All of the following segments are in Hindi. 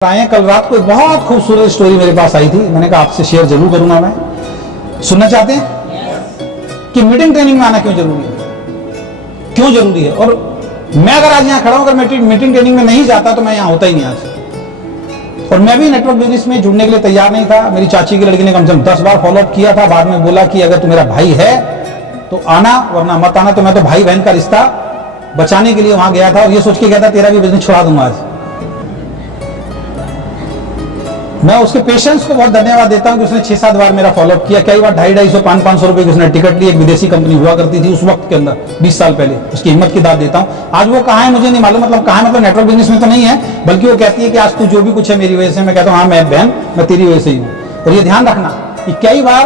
आए कल रात को एक बहुत खूबसूरत स्टोरी मेरे पास आई थी। मैंने कहा आपसे शेयर जरूर करूंगा। मैं सुनना चाहते हैं कि मीटिंग ट्रेनिंग में आना क्यों जरूरी है, क्यों जरूरी है। और मैं अगर आज यहाँ खड़ा हूं, अगर मीटिंग ट्रेनिंग में नहीं जाता तो मैं यहाँ होता ही नहीं आज। और मैं भी नेटवर्क बिजनेस में जुड़ने के लिए तैयार नहीं था। मेरी चाची की लड़की ने कम से कम 10 बार फॉलोअप किया था। बाद में बोला कि अगर तू मेरा भाई है तो आना, वरना मत आना। तो मैं तो भाई बहन का रिश्ता बचाने के लिए वहां गया था और ये सोच के गया था तेरा भी बिजनेस छुड़ा दूंगा आज। मैं उसके पेशेंस को बहुत धन्यवाद देता हूं कि उसने 6-7 बार मेरा फॉलोअप किया। कई बार 250-250 रुपए की उसने टिकट ली। एक विदेशी कंपनी हुआ करती थी उस वक्त के अंदर, 20 साल पहले। उसकी हिम्मत की दाद देता हूं। आज वो कहां है मुझे नहीं मालूम, मतलब कहां, मतलब नेटवर्क बिजनेस में तो नहीं है, बल्कि वो कहती है कि आज तू जो भी कुछ है मेरी वजह से। मैं कहता हूं हाँ मैं बहन, मैं तेरी वजह से ही हूं। और ये ध्यान रखना कि कई बार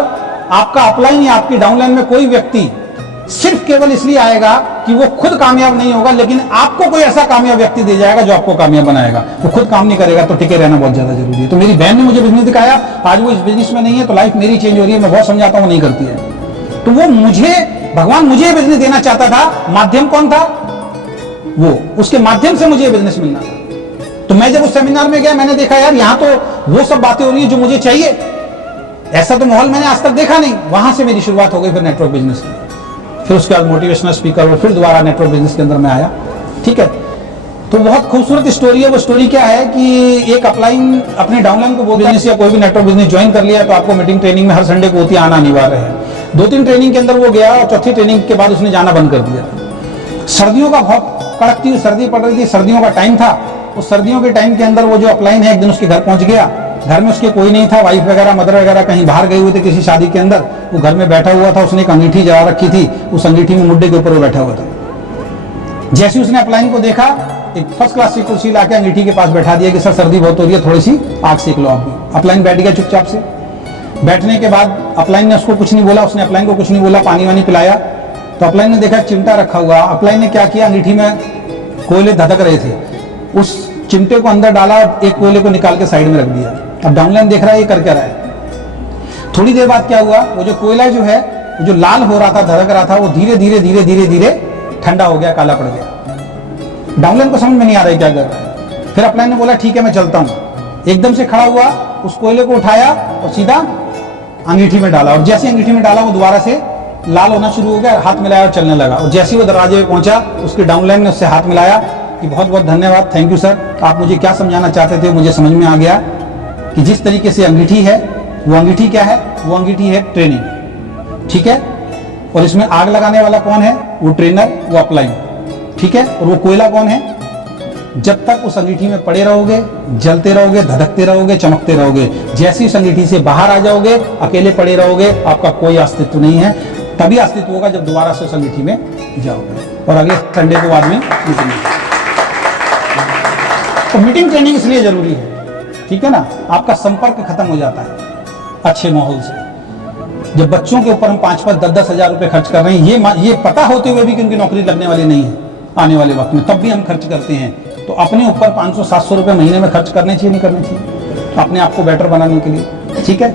आपका अपलाइन या आपकी डाउनलाइन में कोई व्यक्ति सिर्फ केवल इसलिए आएगा कि वो खुद कामयाब नहीं होगा, लेकिन आपको कोई ऐसा कामयाब व्यक्ति दे जाएगा जो आपको कामयाब बनाएगा। वो खुद काम नहीं करेगा तो टिके रहना बहुत ज्यादा जरूरी है। तो मेरी बहन ने मुझे बिजनेस दिखाया, आज वो इस बिजनेस में नहीं है तो लाइफ मेरी चेंज हो रही है। मैं बहुत समझाता हूँ, नहीं करती है। तो वो मुझे, भगवान मुझे बिजनेस देना चाहता था। माध्यम कौन था? वो, उसके माध्यम से मुझे बिजनेस मिलना था। तो मैं जब उस सेमिनार में गया, मैंने देखा यार यहाँ तो वो सब बातें हो रही है जो मुझे चाहिए। ऐसा तो माहौल मैंने आज तक देखा नहीं। वहां से मेरी शुरुआत हो गई फिर नेटवर्क बिजनेस की। फिर उसके बाद मोटिवेशनल स्पीकर और फिर दोबारा नेटवर्क बिजनेस के अंदर मैं आया। ठीक है, तो बहुत खूबसूरत स्टोरी है। वो स्टोरी क्या है कि एक अपलाइन अपने डाउनलाइन को बिजनेस या कोई भी नेटवर्क बिजनेस ज्वाइन कर लिया तो आपको मीटिंग ट्रेनिंग में हर संडे को होती है, आना अनिवार्य है। 2-3 ट्रेनिंग के अंदर वो गया और चौथी ट्रेनिंग के बाद उसने जाना बंद कर दिया। सर्दियों का बहुत कड़कती हुई सर्दी पड़ रही थी, सर्दियों का टाइम था। उस सर्दियों के टाइम के अंदर वो जो अपलाइन है एक दिन उसके घर पहुंच गया। घर में उसके कोई नहीं था, वाइफ वगैरह मदर वगैरह कहीं बाहर गए हुए थे किसी शादी के अंदर। वो घर में बैठा हुआ था। उसने एक अंगीठी जला रखी थी, उस अंगीठी में मुड्डे के ऊपर वो बैठा हुआ था। जैसे उसने अपलाइन को देखा, एक फर्स्ट क्लास की कुर्सी लाके अंगीठी के पास बैठा दिया कि सर सर्दी बहुत हो रही है, थोड़ी सी आग सेक लो आप भी। अपलाइन बैठ गया चुपचाप से। बैठने के बाद अपलाइन ने उसको कुछ नहीं बोला, उसने अपलाइन को कुछ नहीं बोला, पानी वानी पिलाया। तो अपलाइन ने देखा चिमटा रखा हुआ। अपलाइन ने क्या किया, अंगीठी में कोयले धधक रहे थे, उस चिमटे को अंदर डाला और एक कोयले को निकाल के साइड में रख दिया। अब डाउनलाइन देख रहा है ये कर क्या रहा है। थोड़ी देर बाद क्या हुआ, वो जो कोयला जो है, जो लाल हो रहा था, धड़क रहा था, वो धीरे धीरे धीरे धीरे धीरे ठंडा हो गया, काला पड़ गया। डाउनलाइन को समझ में नहीं आ रहा है क्या कर रहा है। फिर अपलाइन ने बोला ठीक है मैं चलता हूं। एकदम से खड़ा हुआ, उस कोयले को उठाया और सीधा अंगीठी में डाला। और जैसे अंगीठी में डाला वो दोबारा से लाल होना शुरू हो गया, हाथ मिलाया और चलने लगा। और जैसे वो दरवाजे पे पहुंचा, उसके डाउनलाइन ने उससे हाथ मिलाया कि बहुत बहुत धन्यवाद, थैंक यू सर, आप मुझे क्या समझाना चाहते थे मुझे समझ में आ गया कि जिस तरीके से अंगीठी है, वो अंगीठी क्या है, वो अंगीठी है ट्रेनिंग। ठीक है, और इसमें आग लगाने वाला कौन है, वो ट्रेनर, वो अपलाइन। ठीक है, और वो कोयला कौन है। जब तक उस अंगीठी में पड़े रहोगे, जलते रहोगे, धधकते रहोगे, चमकते रहोगे, जैसी उस अंगीठी से बाहर आ जाओगे, अकेले पड़े रहोगे, आपका कोई अस्तित्व नहीं है। तभी अस्तित्व होगा जब दोबारा से उस अंगीठी में जाओगे और अगले संडे को आदमी मीटिंग। तो मीटिंग ट्रेनिंग इसलिए जरूरी है, ठीक है ना। आपका संपर्क खत्म हो जाता है अच्छे माहौल से। जब बच्चों के ऊपर हम 5-5, 10-10 हजार रुपए खर्च कर रहे हैं, ये पता होते हुए भी कि उनकी नौकरी लगने वाली नहीं है आने वाले वक्त में, तब भी हम खर्च करते हैं। तो अपने ऊपर 500-700 रुपए महीने में खर्च करने चाहिए, नहीं करने चाहिए, अपने आप को बेटर बनाने के लिए। ठीक है।